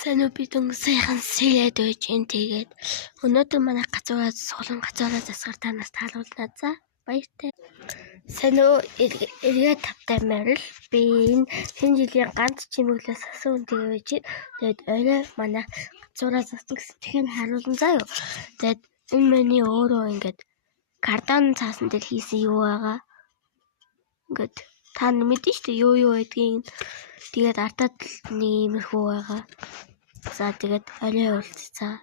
Сайн уу бид сайхан сэлээд байж энэ тэгээд өнөөдөр манай газраа суулан газраа засгаар танаас тааруулна за баяртай. Сайн уу эргээд тавтай морил би энэ шинэ жилийн ганц чимэглээс асуун тэгээд тэгээд орой манай газраа засдаг сэтгэхийг харуулна заа юу. Тэгээд энэ миний өөрөө ингээд кардан цаасан дээр хийсэн юу байгаа. Ингээд та мэдэн шүү дээ юу байдгийг. Тэгээд артаад нэг иймэрхүү байгаа. За тэгээд орой уулзцаа.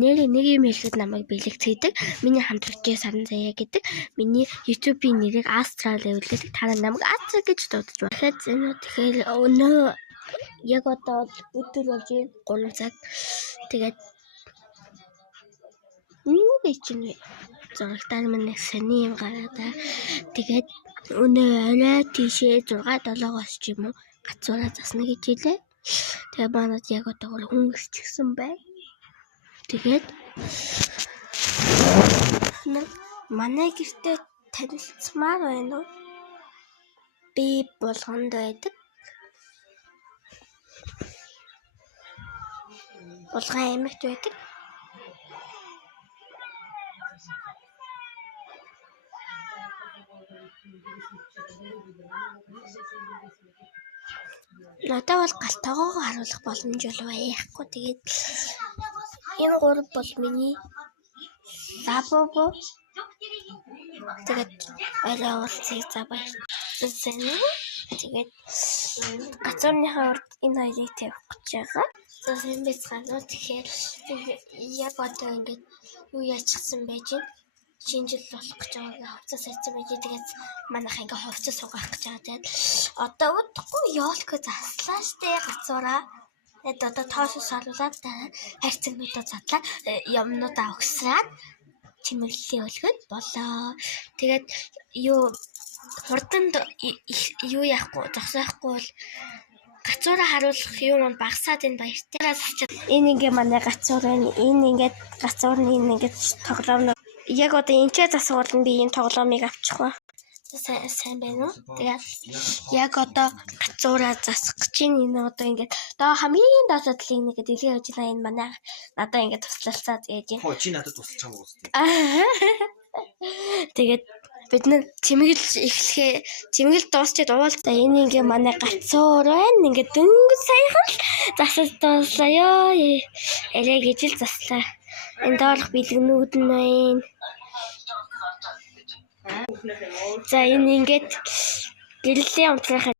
Нэг юм хэлэхэд намайг бэлэгцгээдэг. Миний хамтлагчийн Саран Заяа гэдэг. Миний YouTube-ийн нэрийг Astral гэвлэдэг. Та намайг Astral гэж дуудаж байна. Тэгэхээр өнөө яг одоо өдөр болж 3 цаг. Тэгээд нэг чинь зурагтаар минь сони юм гараа. Тэгээд өнөө орой тийшээ 6-7-оос ч юм уу гацуураа засна гэж хэлээ. Тэгээ манад яг одоо хүн ирчихсэн бай. Тэгээд манай гэртээ танилцмаар байна уу? Би болгонд байдаг. Булган аймагт байдаг. Надад бол галтайгоо харуулах боломж байхгүй. Тэгээд энэ гурав бол миний лабобо. Тэгээд орой уулзъя за баярлалаа. Тэгээд газарныхаа урд энэ хоёрыг тавих гэж байгаа. За сайн байцгаана уу. Тэгэхээр яг одоо ингээд юу яачихсан байж байна. Шинэ жил болох гэж байгаа. Хувцас хайцсан байж. Тэгээд манайх ингээ хувцас сугаах гэж байгаа. Тэгээд одоо удахгүй ёолко заслаа штэ гацуураа. Тэгээд одоо тоосос оруулаад хайрцагнуудаа задлаа. Юмнуудаа өгсраад чимэглэлийн өлгөд болоо. Тэгээд юу хурданд юу яахгүй зогсоохгүй бол гацуураа харуулах юм багасаад энэ баяртай. Энэ ингээ манай гацуураа энэ ингээд гацуурны энэ ингээд тоглоом. Яг одоо энэчээ засвал би энэ тоглоомыг авчих ба. Сайн байна уу? Тэгээд яг одоо гацуураа засах гэж энэ одоо ингээд доо хамгийн доотлыг нэгэд илгээ явж байна. Энэ манай надаа ингээд туслалцаад яаж юм. Чи надад туслаж байгаа юм уу? Тэгээд бид нар чимэглэл дуусчаад уулзаа энэ ингээ манай гацуур байна. Ингээ дөнгөж саяхан засаж дууслаа ёо. Элэ гэж л заслаа. Энэ доорх бэлгэнүүд нь байна. За энэ ингээд гэрлийн унтраах